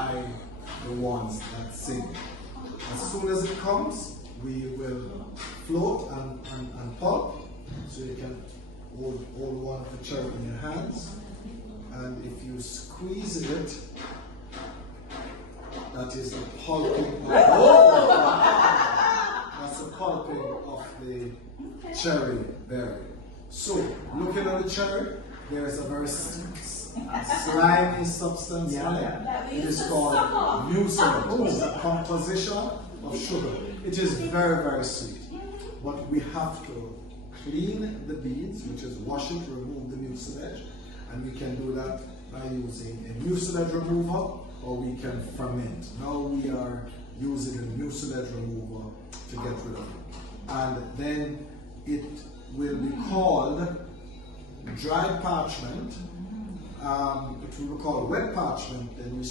by the ones that sing. As soon as it comes, we will float and pulp. So you can hold one of the cherry in your hands, and if you squeeze it, that is the pulping. That's the pulping of the cherry berry. So, looking at the cherry, there is a very slimy substance on it. It is called mucilage. It's a composition of sugar. It is very, very sweet. But we have to clean the beads, which is wash it, remove the mucilage, and we can do that by using a mucilage remover, or we can ferment. Now we are using a mucilage remover to get rid of it. And then it will be called dried parchment. It will be called wet parchment, then we